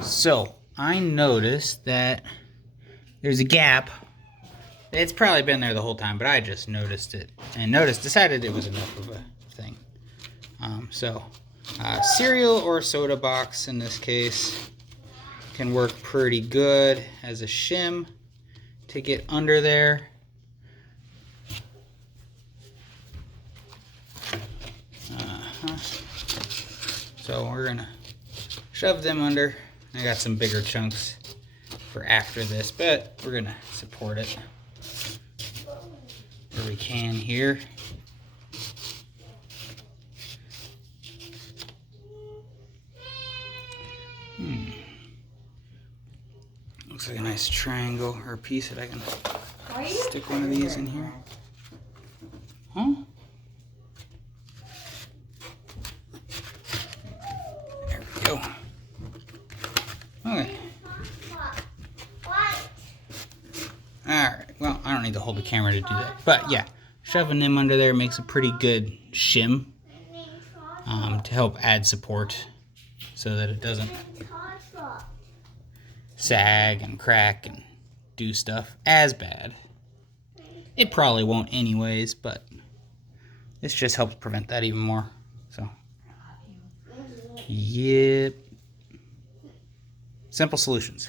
So I noticed that there's a gap. It's probably been there the whole time, but I just noticed it and decided it was enough of a thing. Cereal or soda box in this case can work pretty good as a shim to get under there. So we're gonna shove them under. I got some bigger chunks for after this, but we're gonna support it where we can here. Looks like a nice triangle or a piece that I can stick one of these in here. Huh? There we go. Okay. Alright, well, I don't need to hold the camera to do that. But yeah, shoving them under there makes a pretty good shim to help add support so that it doesn't sag and crack and do stuff as bad. It probably won't anyways, but this just helps prevent that even more. So, yep. Simple solutions.